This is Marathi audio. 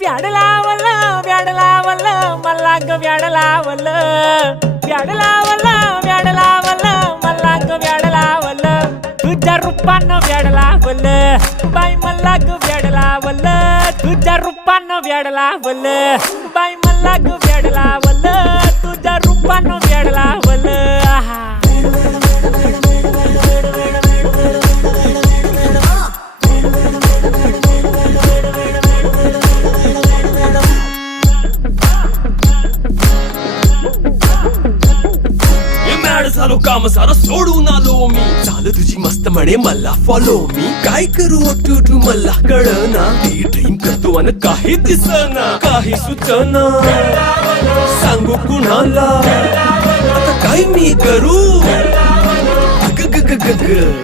व्याड लावलं व्याड लावलं मला ग व्याड लावलं व्याड लावलं व्याड लावलं मला ग व्याड लावलं तुझ्या रूपानं व्याड लावलं बाई मला ग व्याड लावलं तुझ्या रूपानं व्याड लावलं बाई मला ग व्याड लावलं तुझ्या रूपानं व्याड लावलं आहा झालो काम सारा सोडून आलो मी झालं तुझी मस्त म्हणे मला फॉलो मी काय करू टू मला कळना ती ड्रीम करतो आणि काही दिसना काही सुचना सांगू कुणाला आता काय मी करू ग ग ग ग ग